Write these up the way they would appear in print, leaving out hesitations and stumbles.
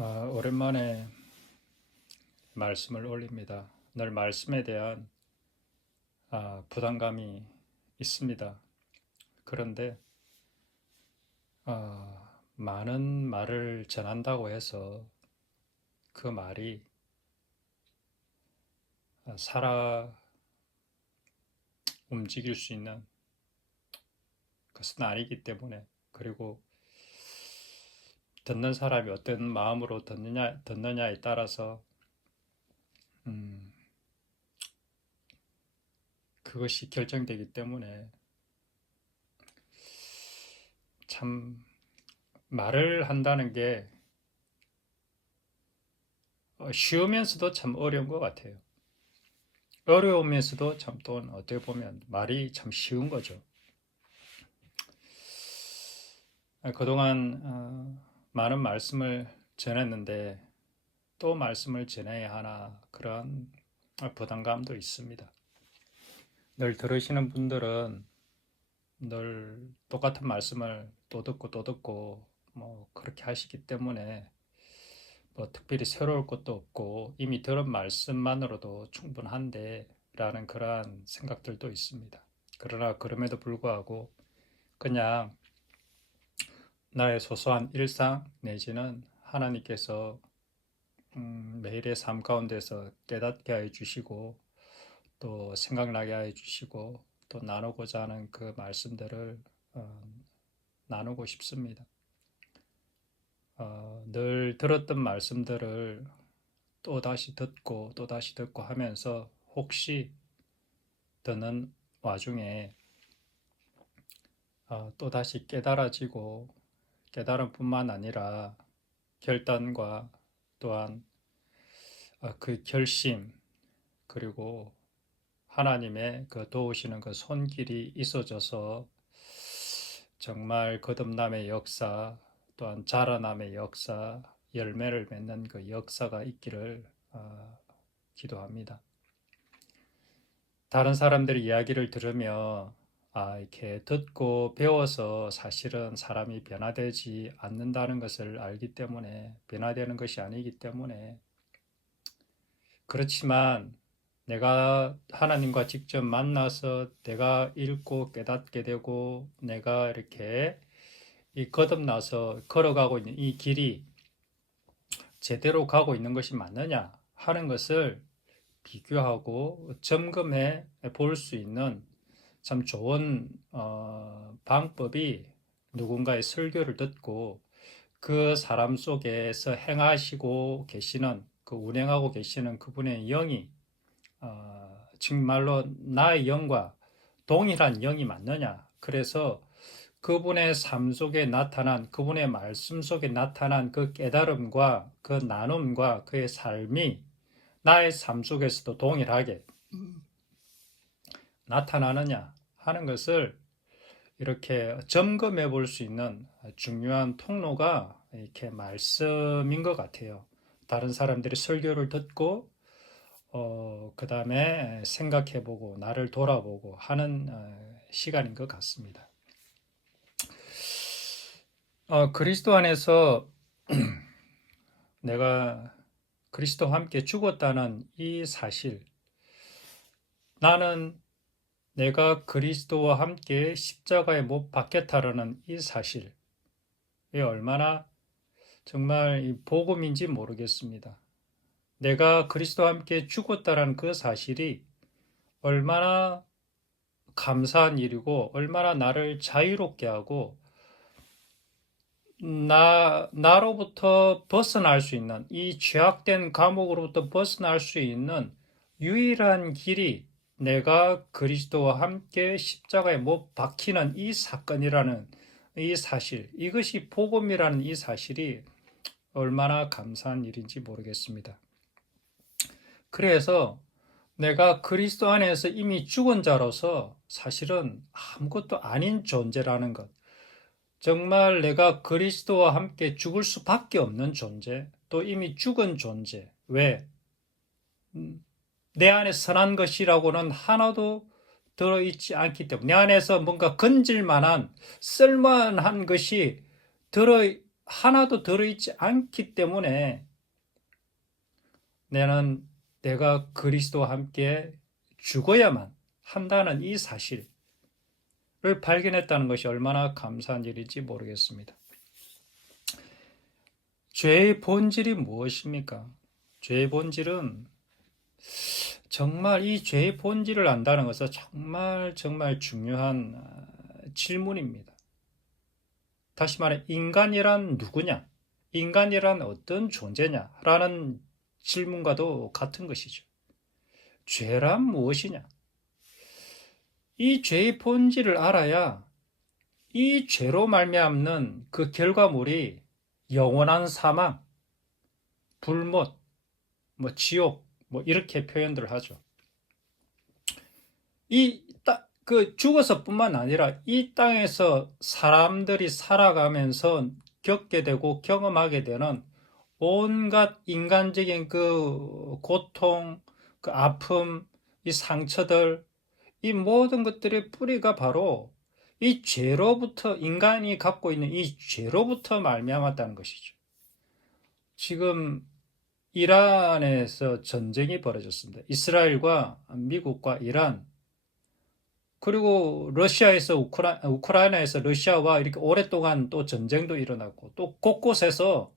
오랜만에 말씀을 올립니다. 늘 말씀에 대한 부담감이 있습니다. 그런데 많은 말을 전한다고 해서 그 말이 살아 움직일 수 있는 것은 아니기 때문에, 그리고 듣는 사람이 어떤 마음으로 듣느냐에 따라서 그것이 결정되기 때문에 참 말을 한다는 게 쉬우면서도 참 어려운 것 같아요. 어려우면서도 참 또 어떻게 보면 말이 참 쉬운 거죠. 그동안 많은 말씀을 전했는데 또 말씀을 전해야 하나 그런 부담감도 있습니다. 늘 들으시는 분들은 늘 똑같은 말씀을 또 듣고 또 듣고 뭐 그렇게 하시기 때문에 뭐 특별히 새로울 것도 없고 이미 들은 말씀만으로도 충분한데 라는 그러한 생각들도 있습니다. 그러나 그럼에도 불구하고 그냥 나의 소소한 일상 내지는 하나님께서 매일의 삶 가운데서 깨닫게 해 주시고 또 생각나게 해 주시고 또 나누고자 하는 그 말씀들을 나누고 싶습니다. 늘 들었던 말씀들을 또다시 듣고 또다시 듣고 하면서 혹시 듣는 와중에 또다시 깨달아지고 깨달음 뿐만 아니라 결단과 또한 그 결심 그리고 하나님의 그 도우시는 그 손길이 있어져서 정말 거듭남의 역사 또한 자라남의 역사 열매를 맺는 그 역사가 있기를 기도합니다. 다른 사람들의 이야기를 들으며 이렇게 듣고 배워서 사실은 사람이 변화되지 않는다는 것을 알기 때문에 변화되는 것이 아니기 때문에 그렇지만 내가 하나님과 직접 만나서 내가 읽고 깨닫게 되고 내가 이렇게 거듭나서 걸어가고 있는 이 길이 제대로 가고 있는 것이 맞느냐 하는 것을 비교하고 점검해 볼 수 있는 참 좋은 방법이 누군가의 설교를 듣고 그 사람 속에서 행하시고 계시는 그 운행하고 계시는 그분의 영이 정말로 나의 영과 동일한 영이 맞느냐. 그래서 그분의 삶 속에 나타난 그분의 말씀 속에 나타난 그 깨달음과 그 나눔과 그의 삶이 나의 삶 속에서도 동일하게 나타나느냐 하는 것을 이렇게 점검해 볼 수 있는 중요한 통로가 이렇게 말씀인 것 같아요. 다른 사람들이 설교를 듣고 그 다음에 생각해 보고 나를 돌아보고 하는 시간인 것 같습니다. 그리스도 안에서 내가 그리스도와 함께 죽었다는 이 사실, 나는 내가 그리스도와 함께 십자가에 못 박혔다라는 이 사실이 얼마나 정말 복음인지 모르겠습니다. 내가 그리스도와 함께 죽었다라는 그 사실이 얼마나 감사한 일이고 얼마나 나를 자유롭게 하고 나로부터 벗어날 수 있는 이 죄악된 감옥으로부터 벗어날 수 있는 유일한 길이 내가 그리스도와 함께 십자가에 못 박히는 이 사건이라는 이 사실, 이것이 복음이라는 이 사실이 얼마나 감사한 일인지 모르겠습니다. 그래서 내가 그리스도 안에서 이미 죽은 자로서 사실은 아무것도 아닌 존재라는 것, 정말 내가 그리스도와 함께 죽을 수밖에 없는 존재, 또 이미 죽은 존재. 왜? 내 안에 선한 것이라고는 하나도 들어있지 않기 때문에 내 안에서 뭔가 건질 만한 쓸만한 것이 하나도 들어있지 않기 때문에 내가 그리스도와 함께 죽어야만 한다는 이 사실을 발견했다는 것이 얼마나 감사한 일인지 모르겠습니다. 죄의 본질이 무엇입니까? 죄의 본질은 정말 이 죄의 본질을 안다는 것은 정말 중요한 질문입니다. 다시 말해 인간이란 누구냐? 인간이란 어떤 존재냐? 라는 질문과도 같은 것이죠. 죄란 무엇이냐? 이 죄의 본질을 알아야 이 죄로 말미암는 그 결과물이 영원한 사망, 불못, 지옥, 이렇게 표현들 하죠. 죽어서뿐만 아니라 이 땅에서 사람들이 살아가면서 겪게 되고 경험하게 되는 온갖 인간적인 그 고통, 그 아픔, 이 상처들, 이 모든 것들의 뿌리가 바로 이 죄로부터, 인간이 갖고 있는 이 죄로부터 말미암았다는 것이죠. 지금 이란에서 전쟁이 벌어졌습니다. 이스라엘과 미국과 이란, 그리고 러시아에서 우크라이나에서 러시아와 이렇게 오랫동안 또 전쟁도 일어났고, 또 곳곳에서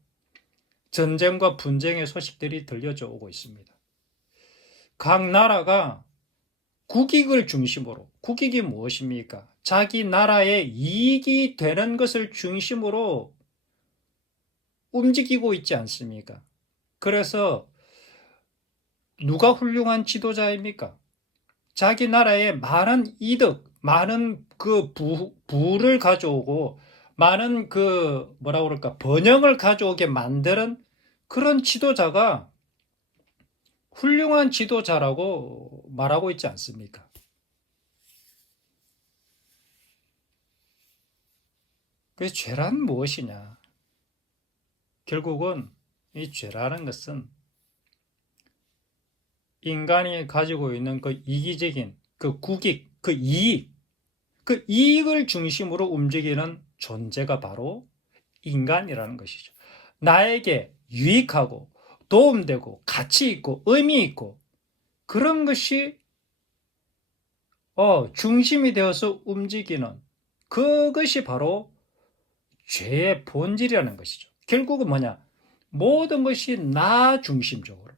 전쟁과 분쟁의 소식들이 들려져 오고 있습니다. 각 나라가 국익을 중심으로, 국익이 무엇입니까? 자기 나라의 이익이 되는 것을 중심으로 움직이고 있지 않습니까? 그래서 누가 훌륭한 지도자입니까? 자기 나라에 많은 이득, 많은 그 부를 가져오고, 많은 번영을 가져오게 만드는 그런 지도자가 훌륭한 지도자라고 말하고 있지 않습니까? 그래서 죄란 무엇이냐? 결국은 이 죄라는 것은 인간이 가지고 있는 그 이기적인 그 국익, 그 이익을 중심으로 움직이는 존재가 바로 인간이라는 것이죠. 나에게 유익하고 도움되고 가치 있고 의미 있고 그런 것이 중심이 되어서 움직이는 그것이 바로 죄의 본질이라는 것이죠. 결국은 뭐냐? 모든 것이 나 중심적으로,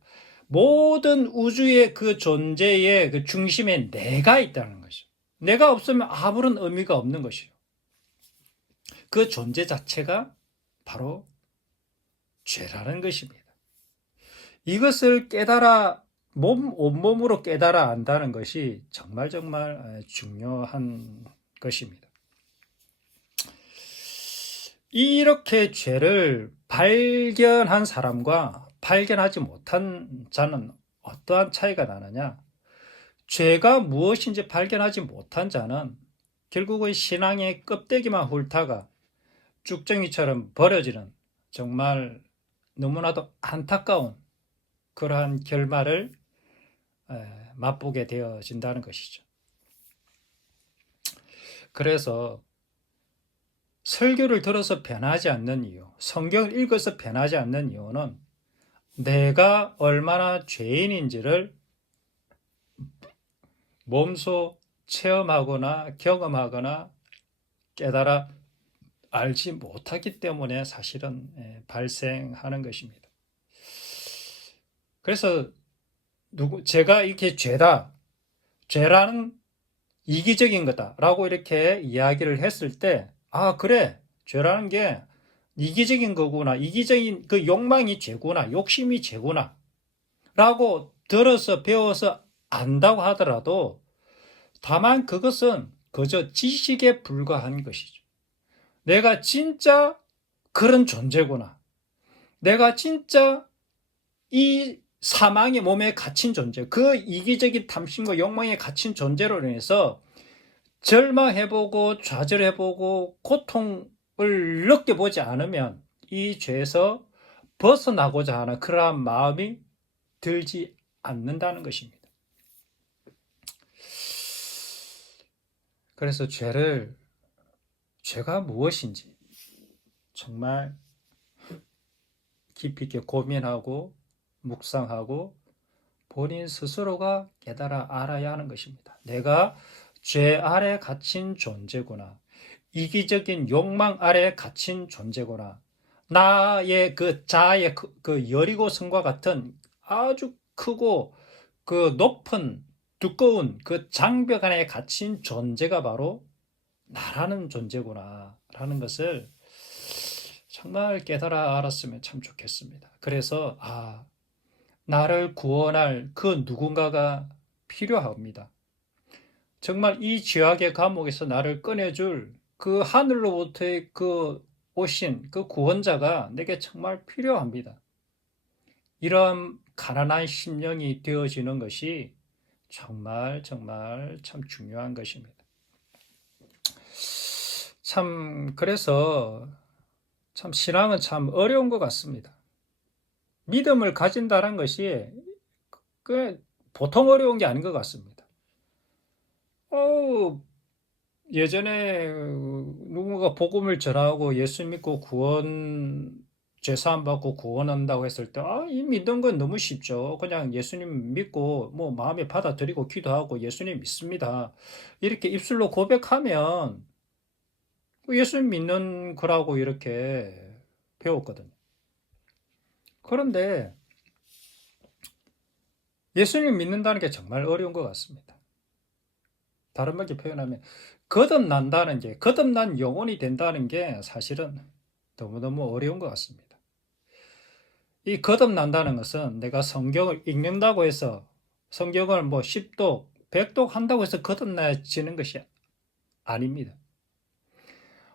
모든 우주의 그 존재의 그 중심에 내가 있다는 것이죠. 내가 없으면 아무런 의미가 없는 것이요. 그 존재 자체가 바로 죄라는 것입니다. 이것을 온몸으로 깨달아 안다는 것이 정말 중요한 것입니다. 이렇게 죄를 발견한 사람과 발견하지 못한 자는 어떠한 차이가 나느냐? 죄가 무엇인지 발견하지 못한 자는 결국은 신앙의 껍데기만 훑다가 쭉정이처럼 버려지는 정말 너무나도 안타까운 그러한 결말을 맛보게 되어진다는 것이죠. 그래서 설교를 들어서 변하지 않는 이유, 성경을 읽어서 변하지 않는 이유는 내가 얼마나 죄인인지를 몸소 체험하거나 경험하거나 깨달아 알지 못하기 때문에 사실은 발생하는 것입니다. 그래서 제가 이렇게 죄라는 이기적인 거다라고 이렇게 이야기를 했을 때, 그래, 죄라는 게 이기적인 거구나, 이기적인 그 욕망이 죄구나, 욕심이 죄구나 라고 들어서 배워서 안다고 하더라도 다만 그것은 그저 지식에 불과한 것이죠. 내가 진짜 그런 존재구나, 내가 진짜 이 사망의 몸에 갇힌 존재, 그 이기적인 탐심과 욕망에 갇힌 존재로 인해서 절망해보고 좌절해보고 고통을 느껴보지 않으면 이 죄에서 벗어나고자 하는 그러한 마음이 들지 않는다는 것입니다. 그래서 죄가 무엇인지 정말 깊이 있게 고민하고 묵상하고 본인 스스로가 깨달아 알아야 하는 것입니다. 내가 죄 아래 갇힌 존재구나. 이기적인 욕망 아래 갇힌 존재구나. 나의 그 자아의 그 여리고성과 같은 아주 크고 그 높은 두꺼운 그 장벽 안에 갇힌 존재가 바로 나라는 존재구나 라는 것을 정말 깨달아 알았으면 참 좋겠습니다. 그래서 나를 구원할 그 누군가가 필요합니다. 정말 이 죄악의 감옥에서 나를 꺼내줄 그 하늘로부터의 그 오신 그 구원자가 내게 정말 필요합니다. 이런 가난한 심령이 되어지는 것이 정말 참 중요한 것입니다. 그래서 참 신앙은 참 어려운 것 같습니다. 믿음을 가진다는 것이 보통 어려운 게 아닌 것 같습니다. 예전에 누군가 복음을 전하고 예수 믿고 죄사함 받고 구원한다고 했을 때, 이 믿는 건 너무 쉽죠. 그냥 예수님 믿고, 마음에 받아들이고 기도하고 예수님 믿습니다. 이렇게 입술로 고백하면 예수님 믿는 거라고 이렇게 배웠거든요. 그런데 예수님 믿는다는 게 정말 어려운 것 같습니다. 다른 말로 표현하면 거듭난 영혼이 된다는 게 사실은 너무너무 어려운 것 같습니다. 이 거듭난다는 것은 내가 성경을 읽는다고 해서 성경을 10독, 100독 한다고 해서 거듭나지는 것이 아닙니다.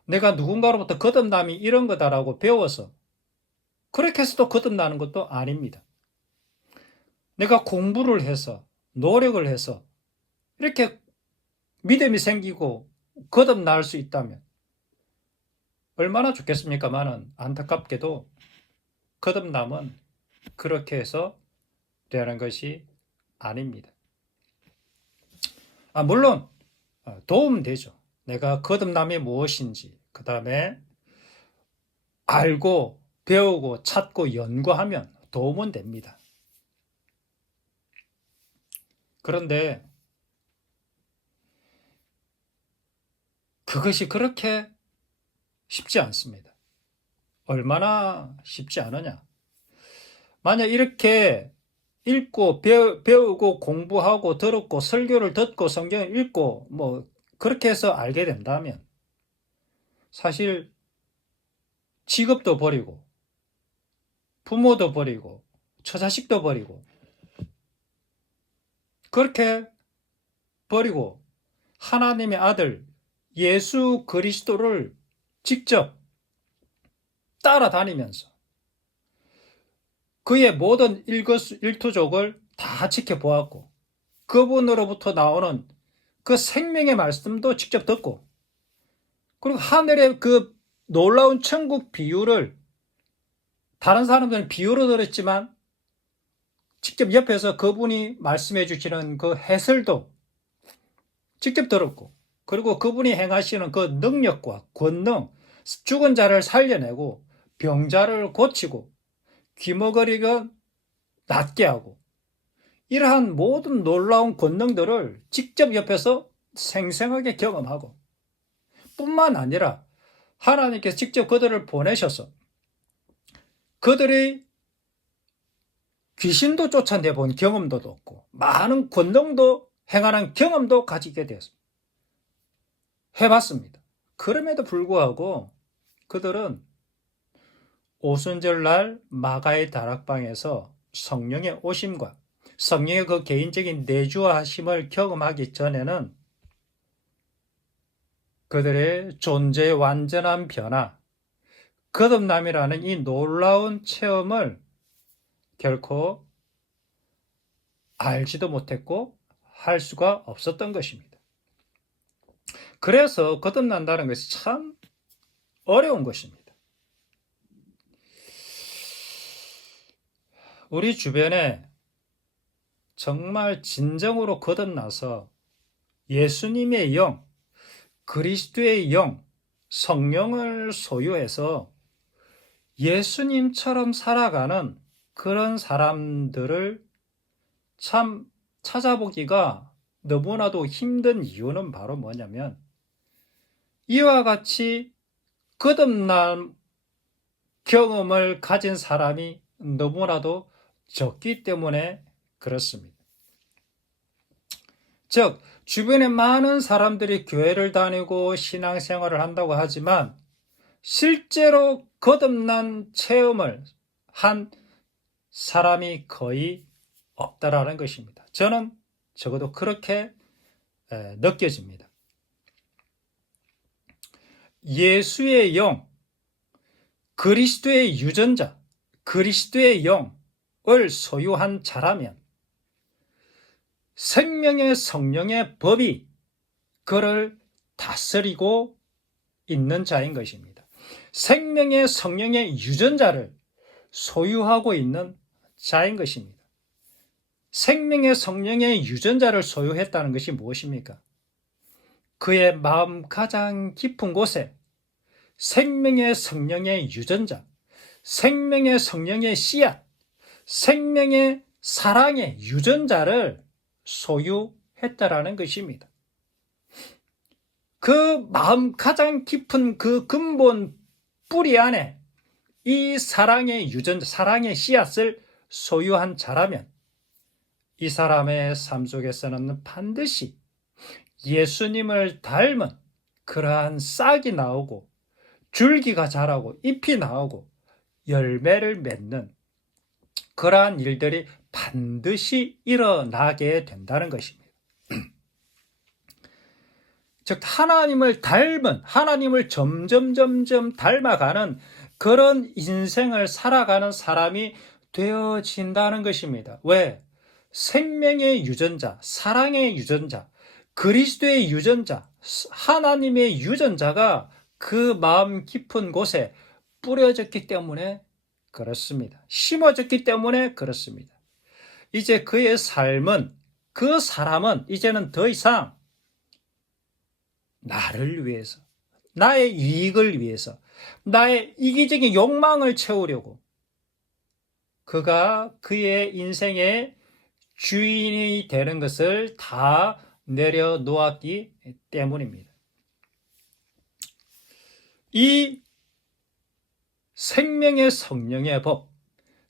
내가 누군가로부터 거듭남이 이런 거다라고 배워서 그렇게 해서도 거듭나는 것도 아닙니다. 내가 공부를 해서 노력을 해서 이렇게 믿음이 생기고 거듭날 수 있다면 얼마나 좋겠습니까마는 안타깝게도 거듭남은 그렇게 해서 되는 것이 아닙니다. 물론 도움은 되죠. 내가 거듭남이 무엇인지 그 다음에 알고 배우고 찾고 연구하면 도움은 됩니다. 그런데 그것이 그렇게 쉽지 않습니다. 얼마나 쉽지 않으냐. 만약 이렇게 읽고 배우고 공부하고 들었고 설교를 듣고 성경을 읽고 그렇게 해서 알게 된다면 사실 직업도 버리고 부모도 버리고 처자식도 버리고 그렇게 버리고 하나님의 아들 예수 그리스도를 직접 따라다니면서 그의 모든 일투족을 다 지켜보았고 그분으로부터 나오는 그 생명의 말씀도 직접 듣고 그리고 하늘의 그 놀라운 천국 비유를 다른 사람들은 비유로 들었지만 직접 옆에서 그분이 말씀해 주시는 그 해설도 직접 들었고 그리고 그분이 행하시는 그 능력과 권능, 죽은 자를 살려내고 병자를 고치고 귀머거리가 낫게 하고 이러한 모든 놀라운 권능들을 직접 옆에서 생생하게 경험하고 뿐만 아니라 하나님께서 직접 그들을 보내셔서 그들이 귀신도 쫓아내본 경험도 없고 많은 권능도 행하는 경험도 가지게 되었습니다. 해봤습니다. 그럼에도 불구하고 그들은 오순절날 마가의 다락방에서 성령의 오심과 성령의 그 개인적인 내주하심을 경험하기 전에는 그들의 존재의 완전한 변화, 거듭남이라는 이 놀라운 체험을 결코 알지도 못했고 할 수가 없었던 것입니다. 그래서 거듭난다는 것이 참 어려운 것입니다. 우리 주변에 정말 진정으로 거듭나서 예수님의 영, 그리스도의 영, 성령을 소유해서 예수님처럼 살아가는 그런 사람들을 참 찾아보기가 너무나도 힘든 이유는 바로 뭐냐면 이와 같이 거듭난 경험을 가진 사람이 너무나도 적기 때문에 그렇습니다. 즉, 주변에 많은 사람들이 교회를 다니고 신앙생활을 한다고 하지만 실제로 거듭난 체험을 한 사람이 거의 없다라는 것입니다. 저는 적어도 그렇게 느껴집니다. 예수의 영, 그리스도의 유전자, 그리스도의 영을 소유한 자라면 생명의 성령의 법이 그를 다스리고 있는 자인 것입니다. 생명의 성령의 유전자를 소유하고 있는 자인 것입니다. 생명의 성령의 유전자를 소유했다는 것이 무엇입니까? 그의 마음 가장 깊은 곳에 생명의 성령의 유전자, 생명의 성령의 씨앗, 생명의 사랑의 유전자를 소유했다라는 것입니다. 그 마음 가장 깊은 그 근본 뿌리 안에 이 사랑의 유전자, 사랑의 씨앗을 소유한 자라면 이 사람의 삶 속에서는 반드시 예수님을 닮은 그러한 싹이 나오고 줄기가 자라고 잎이 나오고 열매를 맺는 그러한 일들이 반드시 일어나게 된다는 것입니다. 즉 하나님을 닮은, 하나님을 점점 닮아가는 그런 인생을 살아가는 사람이 되어진다는 것입니다. 왜? 생명의 유전자, 사랑의 유전자, 그리스도의 유전자, 하나님의 유전자가 그 마음 깊은 곳에 뿌려졌기 때문에 그렇습니다. 심어졌기 때문에 그렇습니다. 이제 그의 삶은, 그 사람은 이제는 더 이상 나를 위해서, 나의 이익을 위해서, 나의 이기적인 욕망을 채우려고 그가 그의 인생의 주인이 되는 것을 다 내려놓았기 때문입니다. 이 생명의 성령의 법,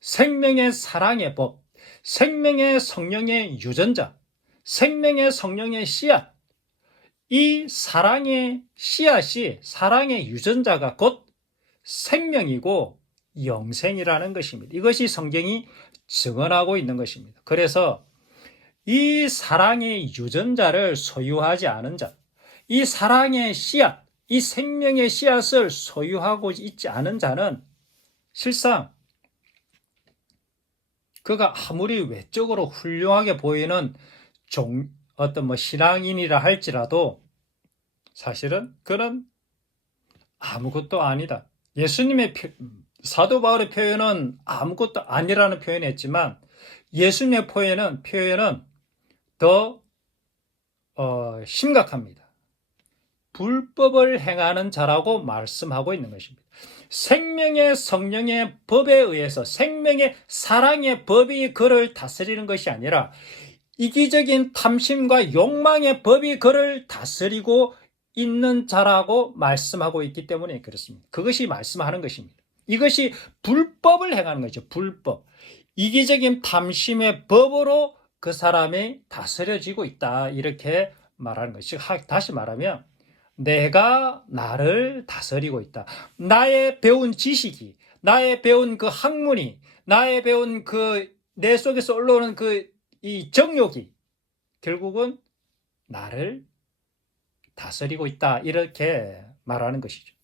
생명의 사랑의 법, 생명의 성령의 유전자, 생명의 성령의 씨앗, 이 사랑의 씨앗이, 사랑의 유전자가 곧 생명이고 영생이라는 것입니다. 이것이 성경이 증언하고 있는 것입니다. 그래서 이 사랑의 유전자를 소유하지 않은 자, 이 사랑의 씨앗, 이 생명의 씨앗을 소유하고 있지 않은 자는 실상 그가 아무리 외적으로 훌륭하게 보이는 어떤 신앙인이라 할지라도 사실은 그는 아무것도 아니다. 예수님의 사도 바울의 표현은 아무것도 아니라는 표현을 했지만 예수님의 표현은 더 심각합니다. 불법을 행하는 자라고 말씀하고 있는 것입니다. 생명의 성령의 법에 의해서 생명의 사랑의 법이 그를 다스리는 것이 아니라 이기적인 탐심과 욕망의 법이 그를 다스리고 있는 자라고 말씀하고 있기 때문에 그렇습니다. 그것이 말씀하는 것입니다. 이것이 불법을 행하는 것이죠. 불법. 이기적인 탐심의 법으로 그 사람이 다스려지고 있다. 이렇게 말하는 것이죠. 다시 말하면 내가 나를 다스리고 있다. 나의 배운 지식이, 나의 배운 그 학문이, 나의 배운 그 내 속에서 올라오는 이 정욕이 결국은 나를 다스리고 있다. 이렇게 말하는 것이죠.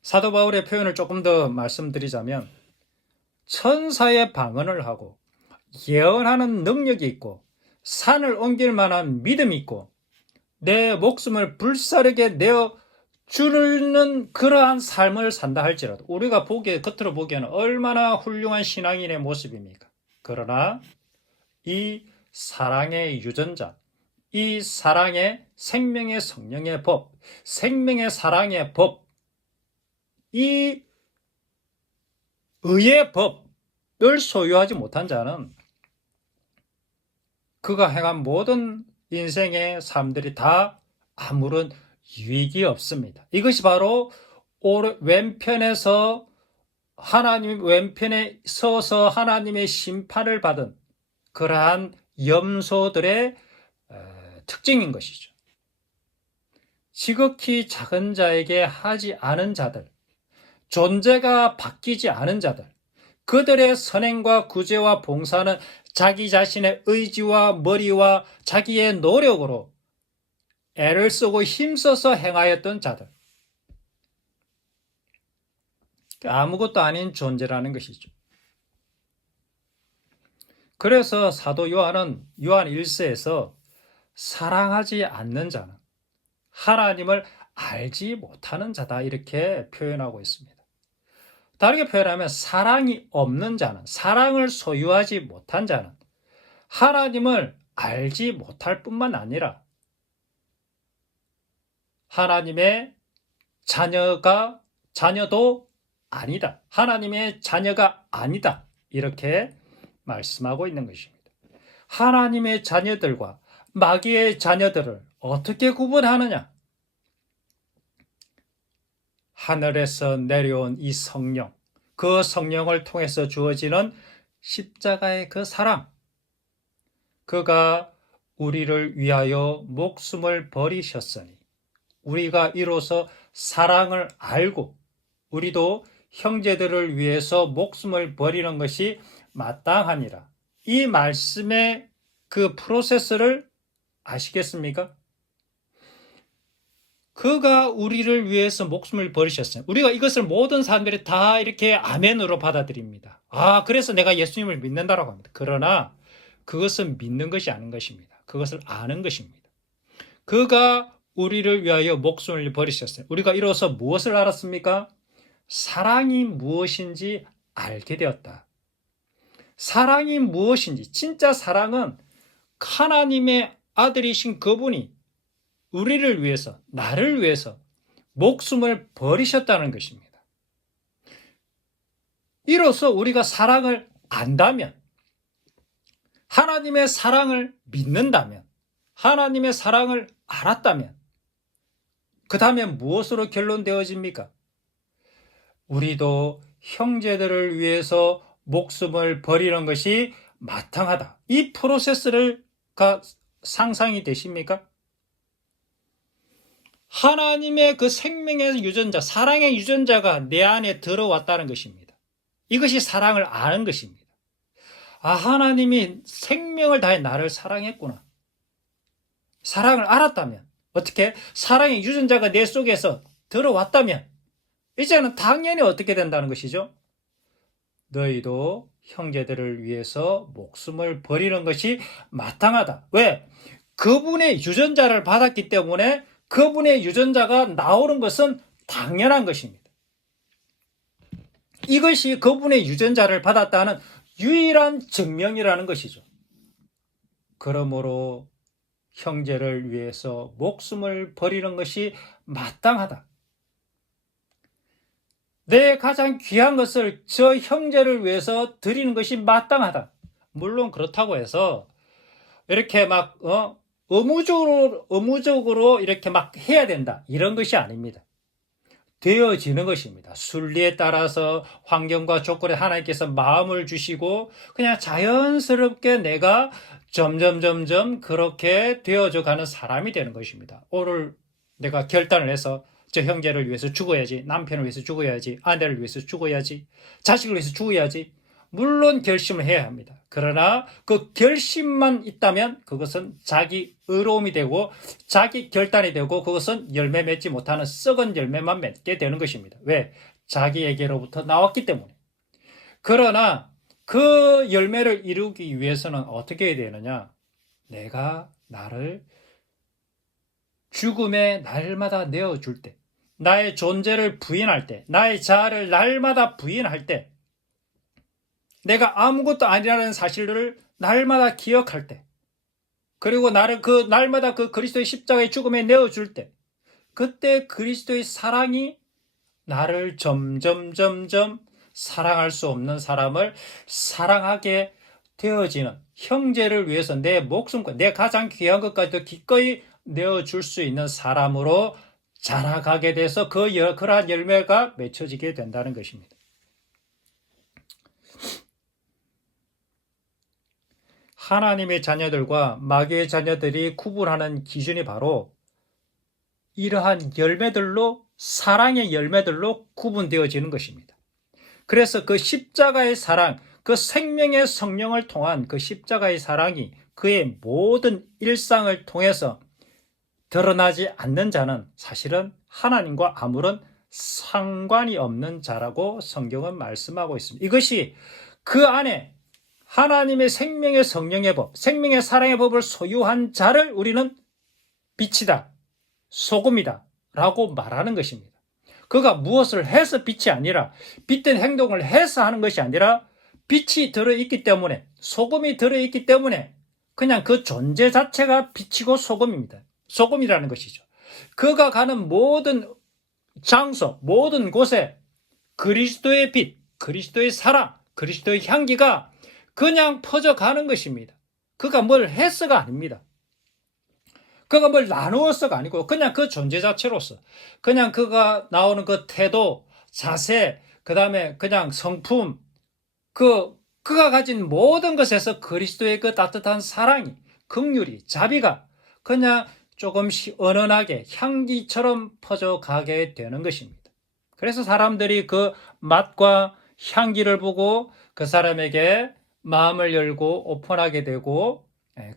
사도 바울의 표현을 조금 더 말씀드리자면 천사의 방언을 하고 예언하는 능력이 있고 산을 옮길 만한 믿음이 있고 내 목숨을 불사르게 내어 주는 그러한 삶을 산다 할지라도 우리가 겉으로 보기에는 얼마나 훌륭한 신앙인의 모습입니까? 그러나 이 사랑의 유전자, 이 사랑의 생명의 성령의 법, 생명의 사랑의 법, 이 의의 법을 소유하지 못한 자는 그가 행한 모든 인생의 삶들이 다 아무런 유익이 없습니다. 이것이 바로 왼편에서 하나님 왼편에 서서 하나님의 심판을 받은 그러한 염소들의 특징인 것이죠. 지극히 작은 자에게 하지 않은 자들, 존재가 바뀌지 않은 자들, 그들의 선행과 구제와 봉사는 자기 자신의 의지와 머리와 자기의 노력으로 애를 쓰고 힘써서 행하였던 자들. 아무것도 아닌 존재라는 것이죠. 그래서 사도 요한은 요한 1서에서 사랑하지 않는 자는 하나님을 알지 못하는 자다 이렇게 표현하고 있습니다. 다르게 표현하면 사랑이 없는 자는, 사랑을 소유하지 못한 자는 하나님을 알지 못할 뿐만 아니라 하나님의 자녀도 아니다. 하나님의 자녀가 아니다. 이렇게 말씀하고 있는 것입니다. 하나님의 자녀들과 마귀의 자녀들을 어떻게 구분하느냐? 하늘에서 내려온 이 성령, 그 성령을 통해서 주어지는 십자가의 그 사랑, 그가 우리를 위하여 목숨을 버리셨으니 우리가 이로써 사랑을 알고 우리도 형제들을 위해서 목숨을 버리는 것이 마땅하니라. 이 말씀의 그 프로세스를 아시겠습니까? 그가 우리를 위해서 목숨을 버리셨어요. 우리가 이것을 모든 사람들이 다 이렇게 아멘으로 받아들입니다. 그래서 내가 예수님을 믿는다라고 합니다. 그러나 그것은 믿는 것이 아닌 것입니다. 그것을 아는 것입니다. 그가 우리를 위하여 목숨을 버리셨어요. 우리가 이로써 무엇을 알았습니까? 사랑이 무엇인지 알게 되었다. 사랑이 무엇인지, 진짜 사랑은 하나님의 아들이신 그분이 우리를 위해서, 나를 위해서 목숨을 버리셨다는 것입니다. 이로써 우리가 사랑을 안다면, 하나님의 사랑을 믿는다면, 하나님의 사랑을 알았다면, 그 다음에 무엇으로 결론되어집니까? 우리도 형제들을 위해서 목숨을 버리는 것이 마땅하다. 이 프로세스가 상상이 되십니까? 하나님의 그 생명의 유전자, 사랑의 유전자가 내 안에 들어왔다는 것입니다. 이것이 사랑을 아는 것입니다. 하나님이 생명을 다해 나를 사랑했구나. 사랑을 알았다면, 어떻게? 사랑의 유전자가 내 속에서 들어왔다면, 이제는 당연히 어떻게 된다는 것이죠? 너희도 형제들을 위해서 목숨을 버리는 것이 마땅하다. 왜? 그분의 유전자를 받았기 때문에 그분의 유전자가 나오는 것은 당연한 것입니다. 이것이 그분의 유전자를 받았다는 유일한 증명이라는 것이죠. 그러므로 형제를 위해서 목숨을 버리는 것이 마땅하다. 내 가장 귀한 것을 저 형제를 위해서 드리는 것이 마땅하다. 물론 그렇다고 해서 이렇게 막 의무적으로 이렇게 막 해야 된다. 이런 것이 아닙니다. 되어지는 것입니다. 순리에 따라서 환경과 조건에 하나님께서 마음을 주시고 그냥 자연스럽게 내가 점점 그렇게 되어져 가는 사람이 되는 것입니다. 오늘 내가 결단을 해서 저 형제를 위해서 죽어야지, 남편을 위해서 죽어야지, 아내를 위해서 죽어야지, 자식을 위해서 죽어야지. 물론 결심을 해야 합니다. 그러나 그 결심만 있다면 그것은 자기 의로움이 되고 자기 결단이 되고 그것은 열매 맺지 못하는 썩은 열매만 맺게 되는 것입니다. 왜? 자기에게로부터 나왔기 때문에. 그러나 그 열매를 이루기 위해서는 어떻게 해야 되느냐? 내가 나를 죽음의 날마다 내어줄 때, 나의 존재를 부인할 때, 나의 자아를 날마다 부인할 때, 내가 아무것도 아니라는 사실을 날마다 기억할 때, 그리고 나를 그 날마다 그 그리스도의 십자가의 죽음에 내어줄 때, 그때 그리스도의 사랑이 나를 점점 사랑할 수 없는 사람을 사랑하게 되어지는, 형제를 위해서 내 목숨과 내 가장 귀한 것까지도 기꺼이 내어줄 수 있는 사람으로 자라가게 돼서 그러한 열매가 맺혀지게 된다는 것입니다. 하나님의 자녀들과 마귀의 자녀들이 구분하는 기준이 바로 이러한 열매들로, 사랑의 열매들로 구분되어지는 것입니다. 그래서 그 십자가의 사랑, 그 생명의 성령을 통한 그 십자가의 사랑이 그의 모든 일상을 통해서 드러나지 않는 자는 사실은 하나님과 아무런 상관이 없는 자라고 성경은 말씀하고 있습니다. 이것이 그 안에 하나님의 생명의 성령의 법, 생명의 사랑의 법을 소유한 자를 우리는 빛이다, 소금이다 라고 말하는 것입니다. 그가 무엇을 해서 빛이 아니라, 빛된 행동을 해서 하는 것이 아니라 빛이 들어있기 때문에, 소금이 들어있기 때문에 그냥 그 존재 자체가 빛이고 소금입니다. 소금이라는 것이죠. 그가 가는 모든 장소, 모든 곳에 그리스도의 빛, 그리스도의 사랑, 그리스도의 향기가 그냥 퍼져가는 것입니다. 그가 뭘 해서가 아닙니다. 그가 뭘 나누어서가 아니고 그냥 그 존재 자체로서, 그냥 그가 나오는 그 태도, 자세, 그 다음에 그냥 성품, 그가 가진 모든 것에서 그리스도의 그 따뜻한 사랑이, 긍휼이, 자비가 그냥 조금씩 은은하게 향기처럼 퍼져가게 되는 것입니다. 그래서 사람들이 그 맛과 향기를 보고 그 사람에게 마음을 열고 오픈하게 되고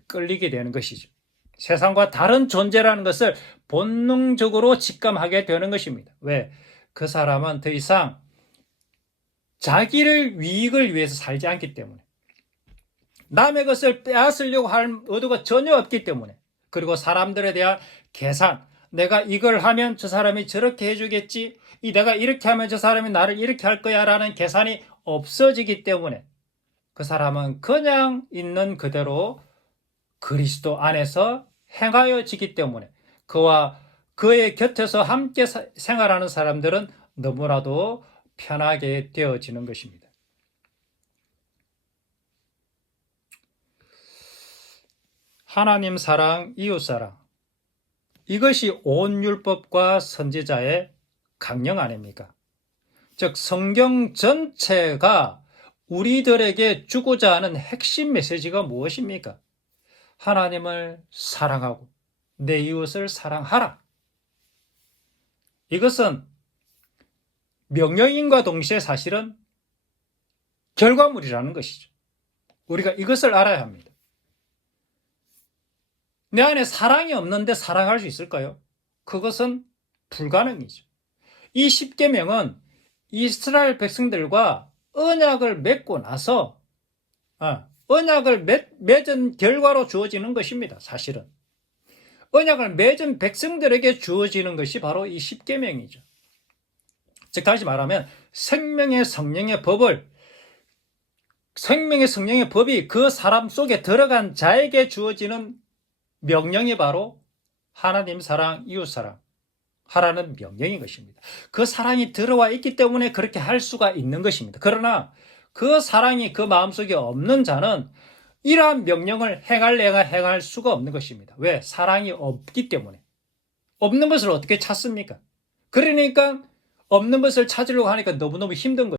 끌리게 되는 것이죠. 세상과 다른 존재라는 것을 본능적으로 직감하게 되는 것입니다. 왜? 그 사람은 더 이상 자기를 이익을 위해서 살지 않기 때문에, 남의 것을 빼앗으려고 할 의도가 전혀 없기 때문에, 그리고 사람들에 대한 계산, 내가 이걸 하면 저 사람이 저렇게 해주겠지, 내가 이렇게 하면 저 사람이 나를 이렇게 할 거야 라는 계산이 없어지기 때문에 그 사람은 그냥 있는 그대로 그리스도 안에서 행하여지기 때문에 그와 그의 곁에서 함께 생활하는 사람들은 너무나도 편하게 되어지는 것입니다. 하나님 사랑, 이웃 사랑, 이것이 온 율법과 선지자의 강령 아닙니까? 즉 성경 전체가 우리들에게 주고자 하는 핵심 메시지가 무엇입니까? 하나님을 사랑하고 내 이웃을 사랑하라. 이것은 명령인과 동시에 사실은 결과물이라는 것이죠. 우리가 이것을 알아야 합니다. 내 안에 사랑이 없는데 사랑할 수 있을까요? 그것은 불가능이죠. 이 십계명은 이스라엘 백성들과 언약을 맺고 나서 언약을 맺은 결과로 주어지는 것입니다. 사실은 언약을 맺은 백성들에게 주어지는 것이 바로 이 십계명이죠. 즉 다시 말하면 생명의 성령의 법이 그 사람 속에 들어간 자에게 주어지는 명령이 바로 하나님 사랑, 이웃 사랑 하라는 명령인 것입니다. 그 사랑이 들어와 있기 때문에 그렇게 할 수가 있는 것입니다. 그러나 그 사랑이 그 마음속에 없는 자는 이러한 명령을 행할 수가 없는 것입니다. 왜? 사랑이 없기 때문에. 없는 것을 어떻게 찾습니까? 그러니까 없는 것을 찾으려고 하니까 너무너무 힘든 거예요.